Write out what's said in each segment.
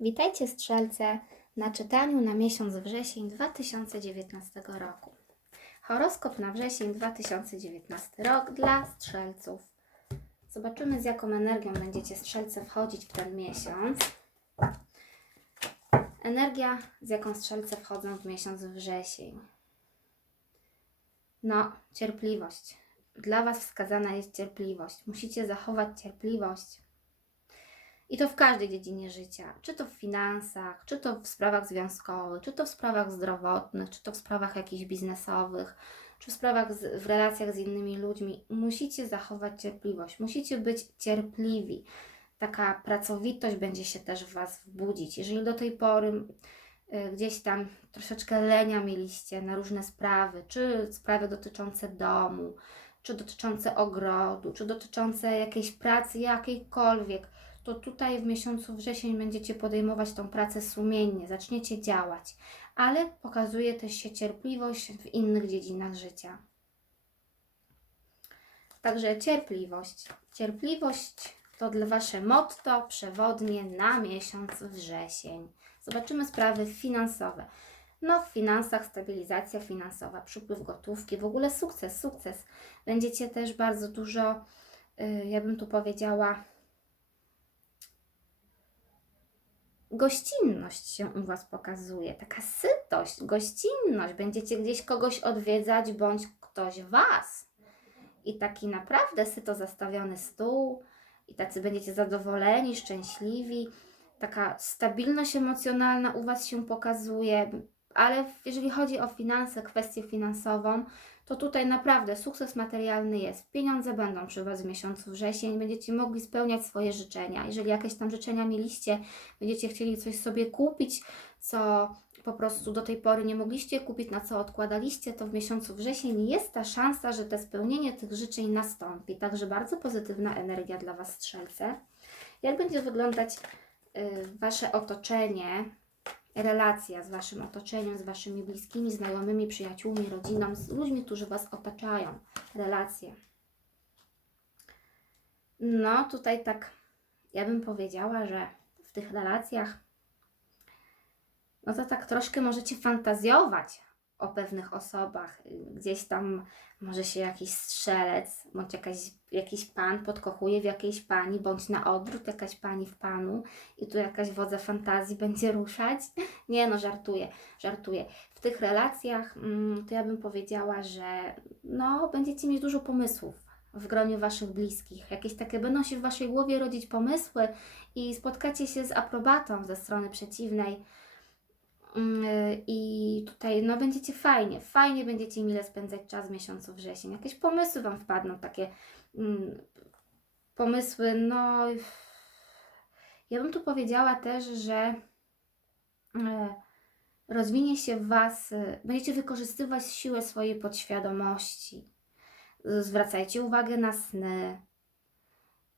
Witajcie strzelce na czytaniu na miesiąc wrzesień 2019 roku. Horoskop na wrzesień 2019 rok dla strzelców. Zobaczymy z jaką energią będziecie strzelce wchodzić w ten miesiąc. Energia, z jaką strzelce wchodzą w miesiąc wrzesień. No, cierpliwość. Dla Was wskazana jest cierpliwość. Musicie zachować cierpliwość. I to w każdej dziedzinie życia, czy to w finansach, czy to w sprawach związkowych, czy to w sprawach zdrowotnych, czy to w sprawach jakichś biznesowych, czy w sprawach z, w relacjach z innymi ludźmi. Musicie zachować cierpliwość, musicie być cierpliwi. Taka pracowitość będzie się też w Was wbudzić. Jeżeli do tej pory y, gdzieś tam troszeczkę lenia mieliście na różne sprawy, czy sprawy dotyczące domu, czy dotyczące ogrodu, czy dotyczące jakiejś pracy jakiejkolwiek, to tutaj w miesiącu wrzesień będziecie podejmować tą pracę sumiennie, zaczniecie działać, ale pokazuje też się cierpliwość w innych dziedzinach życia. Także cierpliwość. Cierpliwość to dla Wasze motto przewodnie na miesiąc wrzesień. Zobaczymy sprawy finansowe. No, w finansach stabilizacja finansowa, przypływ gotówki, w ogóle sukces, sukces. Będziecie też bardzo dużo, y, ja bym tu powiedziała, gościnność się u Was pokazuje, taka sytość, gościnność. Będziecie gdzieś kogoś odwiedzać, bądź ktoś Was. I taki naprawdę syto zastawiony stół, i tacy będziecie zadowoleni, szczęśliwi. Taka stabilność emocjonalna u Was się pokazuje, ale jeżeli chodzi o finanse, kwestię finansową, to tutaj naprawdę sukces materialny jest. Pieniądze będą przy Was w miesiącu wrzesień, będziecie mogli spełniać swoje życzenia. Jeżeli jakieś tam życzenia mieliście, będziecie chcieli coś sobie kupić, co po prostu do tej pory nie mogliście kupić, na co odkładaliście, to w miesiącu wrzesień jest ta szansa, że te spełnienie tych życzeń nastąpi. Także bardzo pozytywna energia dla Was, strzelce. Jak będzie wyglądać y, Wasze otoczenie, relacja z Waszym otoczeniem, z Waszymi bliskimi, znajomymi, przyjaciółmi, rodziną, z ludźmi, którzy Was otaczają. Relacje. No, tutaj tak, ja bym powiedziała, że w tych relacjach, no to tak troszkę możecie fantazjować o pewnych osobach. Gdzieś tam może się jakiś strzelec, bądź jakaś, jakiś pan podkochuje w jakiejś pani, bądź na odwrót jakaś pani w panu i tu jakaś wodza fantazji będzie ruszać. Nie no, żartuję, żartuję. W tych relacjach mm, to ja bym powiedziała, że no, będziecie mieć dużo pomysłów w gronie Waszych bliskich. Jakieś takie będą się w Waszej głowie rodzić pomysły i spotkacie się z aprobatą ze strony przeciwnej. Mm, y, I tutaj no będziecie fajnie, fajnie będziecie mile spędzać czas w miesiącu wrzesień. Jakieś pomysły Wam wpadną, takie mm, pomysły, no ja bym tu powiedziała też, że e, rozwinie się w Was, e, będziecie wykorzystywać siłę swojej podświadomości. Zwracajcie uwagę na sny.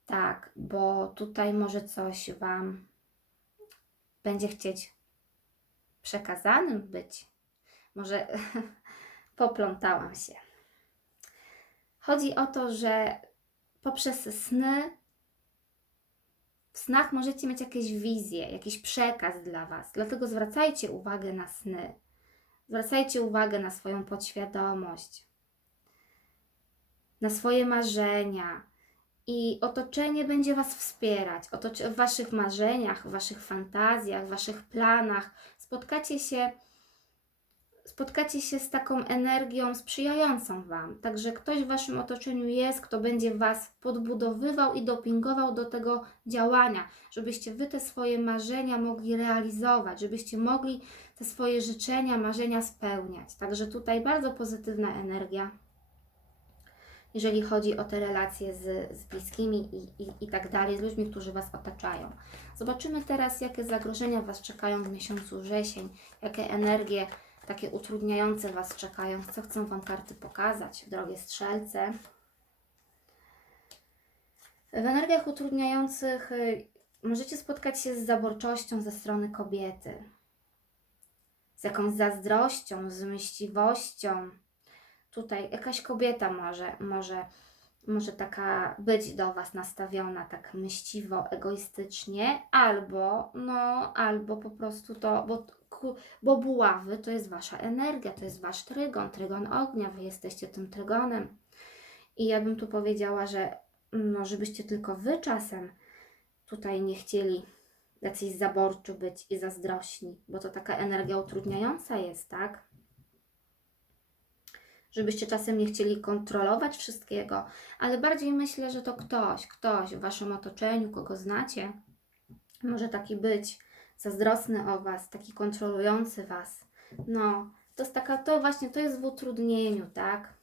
Tak, bo tutaj może coś Wam będzie chcieć przekazanym być. Może poplątałam się. Chodzi o to, że poprzez sny w snach możecie mieć jakieś wizje, jakiś przekaz dla Was. Dlatego zwracajcie uwagę na sny. Zwracajcie uwagę na swoją podświadomość, na swoje marzenia. I otoczenie będzie Was wspierać. Otocze- w Waszych marzeniach, w Waszych fantazjach, w Waszych planach spotkacie się, spotkacie się z taką energią sprzyjającą Wam. Także ktoś w Waszym otoczeniu jest, kto będzie Was podbudowywał i dopingował do tego działania, żebyście Wy te swoje marzenia mogli realizować, żebyście mogli te swoje życzenia, marzenia spełniać. Także tutaj bardzo pozytywna energia jeżeli chodzi o te relacje z, z bliskimi i, i, i tak dalej, z ludźmi, którzy Was otaczają. Zobaczymy teraz, jakie zagrożenia Was czekają w miesiącu wrzesień, jakie energie takie utrudniające Was czekają, co chcą Wam karty pokazać, drogie strzelce. W energiach utrudniających y, możecie spotkać się z zaborczością ze strony kobiety, z jakąś zazdrością, z myśliwością, tutaj jakaś kobieta może, może może taka być do Was nastawiona tak myśliwo, egoistycznie, albo, no, albo po prostu to, bo, bo buławy to jest Wasza energia, to jest Wasz trygon, trygon ognia, Wy jesteście tym trygonem. I ja bym tu powiedziała, że no, żebyście tylko Wy czasem tutaj nie chcieli jacyś zaborczu być i zazdrośni, bo to taka energia utrudniająca jest, tak? Żebyście czasem nie chcieli kontrolować wszystkiego, ale bardziej myślę, że to ktoś, ktoś w waszym otoczeniu, kogo znacie, może taki być zazdrosny o was, taki kontrolujący was. No, to jest taka, to właśnie, to jest w utrudnieniu, tak?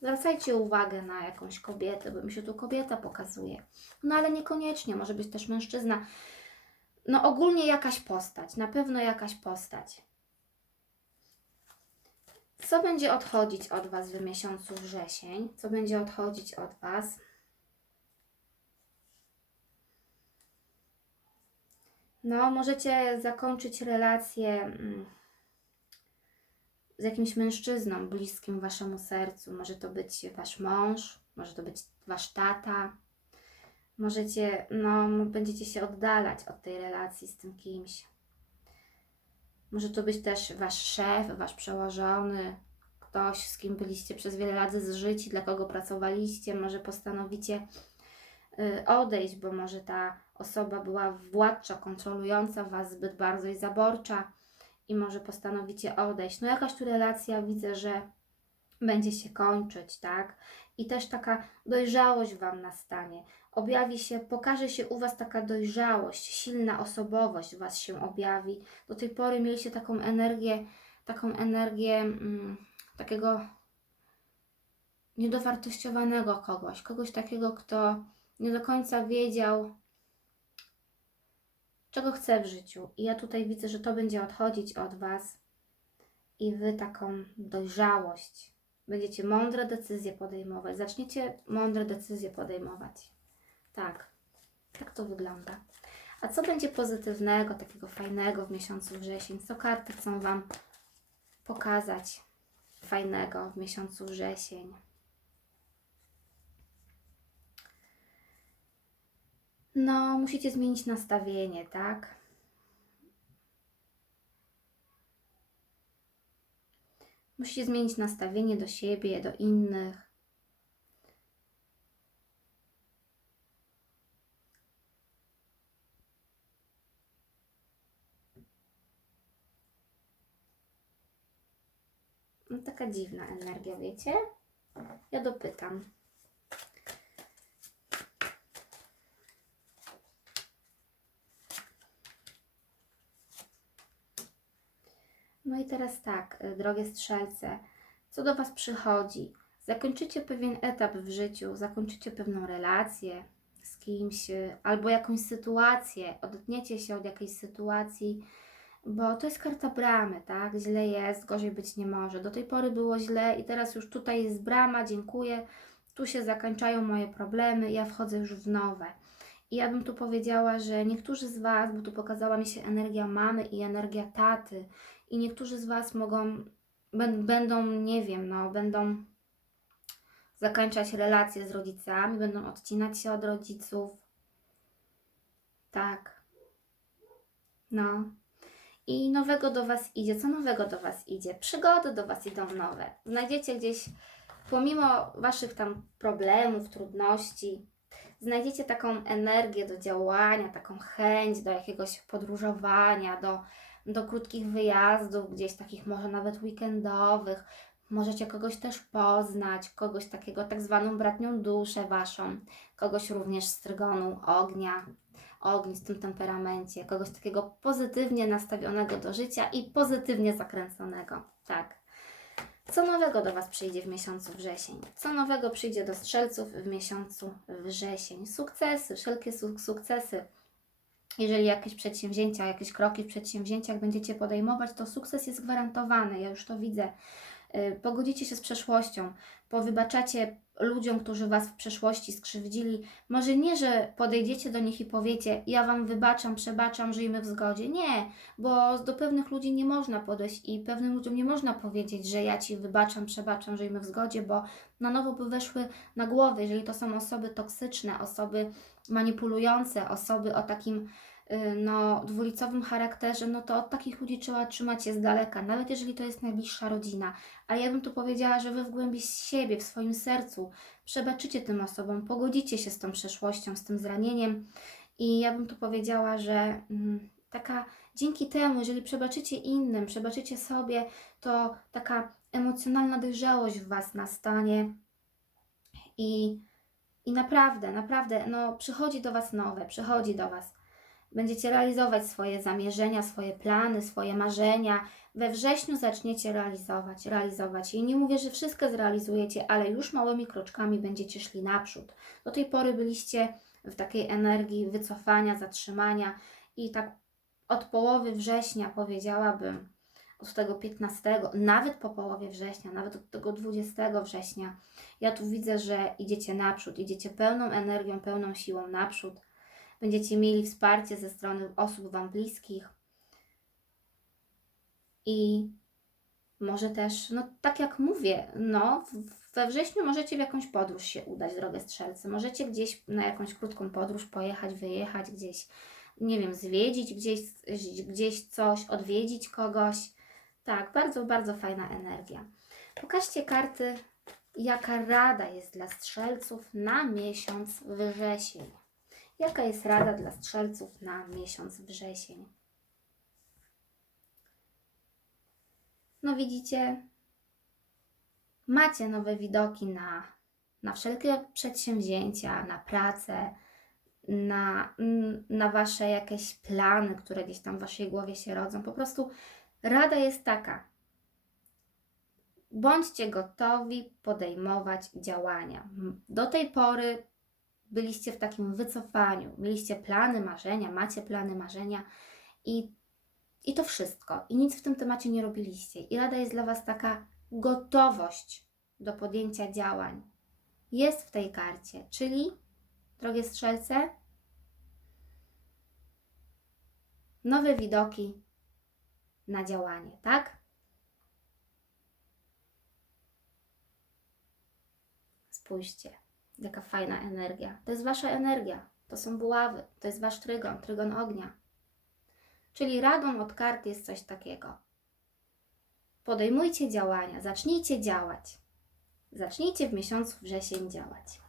Zwracajcie uwagę na jakąś kobietę, bo mi się tu kobieta pokazuje. No ale niekoniecznie, może być też mężczyzna. No ogólnie jakaś postać, na pewno jakaś postać. Co będzie odchodzić od Was w miesiącu wrzesień? Co będzie odchodzić od Was? No, możecie zakończyć relację mm, z jakimś mężczyzną bliskim Waszemu sercu. Może to być Wasz mąż, może to być Wasz tata. Możecie, no, będziecie się oddalać od tej relacji z tym kimś. Może to być też wasz szef, wasz przełożony, ktoś, z kim byliście przez wiele lat zżyci, dla kogo pracowaliście. Może postanowicie y, odejść, bo może ta osoba była władcza, kontrolująca was zbyt bardzo i zaborcza i może postanowicie odejść. No jakaś tu relacja widzę, że będzie się kończyć, tak? I też taka dojrzałość Wam nastanie. Objawi się, pokaże się u Was taka dojrzałość, silna osobowość Was się objawi. Do tej pory mieliście taką energię, taką energię mm, takiego niedowartościowanego kogoś, kogoś takiego, kto nie do końca wiedział, czego chce w życiu. I ja tutaj widzę, że to będzie odchodzić od Was i Wy taką dojrzałość. Będziecie mądre decyzje podejmować. Zaczniecie mądre decyzje podejmować. Tak, tak to wygląda. A co będzie pozytywnego, takiego fajnego w miesiącu wrzesień? Co karty chcą Wam pokazać fajnego w miesiącu wrzesień? No, musicie zmienić nastawienie, tak? Musicie zmienić nastawienie do siebie, do innych. No, taka dziwna energia, wiecie? Ja dopytam. No i teraz tak, y, drogie strzelce, co do Was przychodzi? Zakończycie pewien etap w życiu, zakończycie pewną relację z kimś, y, albo jakąś sytuację, odetniecie się od jakiejś sytuacji, bo to jest karta bramy, tak? Źle jest, gorzej być nie może. Do tej pory było źle i teraz już tutaj jest brama, dziękuję. Tu się zakończają moje problemy, ja wchodzę już w nowe. I ja bym tu powiedziała, że niektórzy z Was, bo tu pokazała mi się energia mamy i energia taty, i niektórzy z Was mogą, bę- będą, nie wiem, no, będą zakończać relacje z rodzicami, będą odcinać się od rodziców. Tak. No. I nowego do Was idzie. Co nowego do Was idzie? Przygody do Was idą nowe. Znajdziecie gdzieś, pomimo Waszych tam problemów, trudności, znajdziecie taką energię do działania, taką chęć do jakiegoś podróżowania, do, do krótkich wyjazdów, gdzieś takich może nawet weekendowych. Możecie kogoś też poznać, kogoś takiego, tak zwaną bratnią duszę Waszą, kogoś również z trygonu ognia, ognistym temperamencie, kogoś takiego pozytywnie nastawionego do życia i pozytywnie zakręconego. Tak. Co nowego do Was przyjdzie w miesiącu wrzesień? Co nowego przyjdzie do strzelców w miesiącu wrzesień? Sukcesy, wszelkie su- sukcesy. Jeżeli jakieś przedsięwzięcia, jakieś kroki w przedsięwzięciach będziecie podejmować, to sukces jest gwarantowany. Ja już to widzę. Y, Pogodzicie się z przeszłością, powybaczacie ludziom, którzy Was w przeszłości skrzywdzili. Może nie, że podejdziecie do nich i powiecie: Ja Wam wybaczam, przebaczam, żyjmy w zgodzie. Nie, bo do pewnych ludzi nie można podejść i pewnym ludziom nie można powiedzieć, że ja Ci wybaczam, przebaczam, żyjmy w zgodzie, bo na nowo by weszły na głowę, jeżeli to są osoby toksyczne, osoby manipulujące, osoby o takim no, dwulicowym charakterze, no to od takich ludzi trzeba trzymać się z daleka, nawet jeżeli to jest najbliższa rodzina. Ale ja bym tu powiedziała, że wy w głębi siebie, w swoim sercu przebaczycie tym osobom, pogodzicie się z tą przeszłością, z tym zranieniem. I ja bym tu powiedziała, że mm, taka dzięki temu, jeżeli przebaczycie innym, przebaczycie sobie, to taka emocjonalna dojrzałość w Was nastanie i, i naprawdę, naprawdę, no przychodzi do Was nowe, przychodzi do Was. Będziecie realizować swoje zamierzenia, swoje plany, swoje marzenia. We wrześniu zaczniecie realizować, realizować. I nie mówię, że wszystko zrealizujecie, ale już małymi kroczkami będziecie szli naprzód. Do tej pory byliście w takiej energii wycofania, zatrzymania i tak od połowy września powiedziałabym, od tego 15, nawet po połowie września, nawet od tego 20 września, ja tu widzę, że idziecie naprzód, idziecie pełną energią, pełną siłą naprzód. Będziecie mieli wsparcie ze strony osób Wam bliskich. I może też, no tak jak mówię, no we wrześniu możecie w jakąś podróż się udać, drogę strzelcy. Możecie gdzieś na jakąś krótką podróż pojechać, wyjechać gdzieś, nie wiem, zwiedzić gdzieś, gdzieś coś, odwiedzić kogoś. Tak, bardzo, bardzo fajna energia. Pokażcie karty, jaka rada jest dla strzelców na miesiąc wrzesień. Jaka jest rada dla strzelców na miesiąc wrzesień? No widzicie, macie nowe widoki na, na wszelkie przedsięwzięcia, na pracę, na, na wasze jakieś plany, które gdzieś tam w waszej głowie się rodzą. Po prostu rada jest taka. Bądźcie gotowi podejmować działania. Do tej pory byliście w takim wycofaniu, mieliście plany, marzenia, macie plany, marzenia i, i to wszystko. I nic w tym temacie nie robiliście. I rada jest dla Was taka gotowość do podjęcia działań. Jest w tej karcie, czyli, drogie strzelce, nowe widoki na działanie, tak? Spójrzcie, jaka fajna energia. To jest wasza energia, to są buławy, to jest wasz trygon, trygon ognia. Czyli radą od kart jest coś takiego. Podejmujcie działania, zacznijcie działać. Zacznijcie w miesiącu wrzesień działać.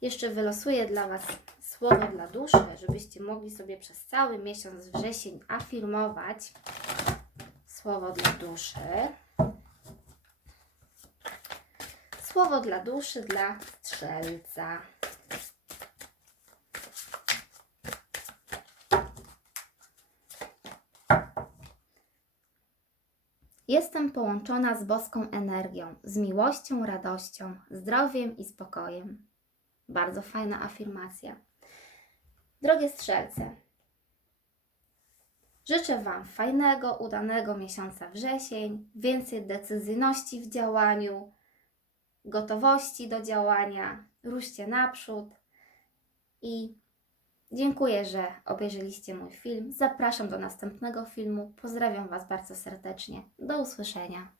Jeszcze wylosuję dla Was słowo dla duszy, żebyście mogli sobie przez cały miesiąc wrzesień afirmować słowo dla duszy. Słowo dla duszy dla strzelca. Jestem połączona z boską energią, z miłością, radością, zdrowiem i spokojem. Bardzo fajna afirmacja. Drogie strzelce, życzę Wam fajnego, udanego miesiąca wrzesień, więcej decyzyjności w działaniu, gotowości do działania, ruszcie naprzód i dziękuję, że obejrzeliście mój film. Zapraszam do następnego filmu. Pozdrawiam Was bardzo serdecznie. Do usłyszenia.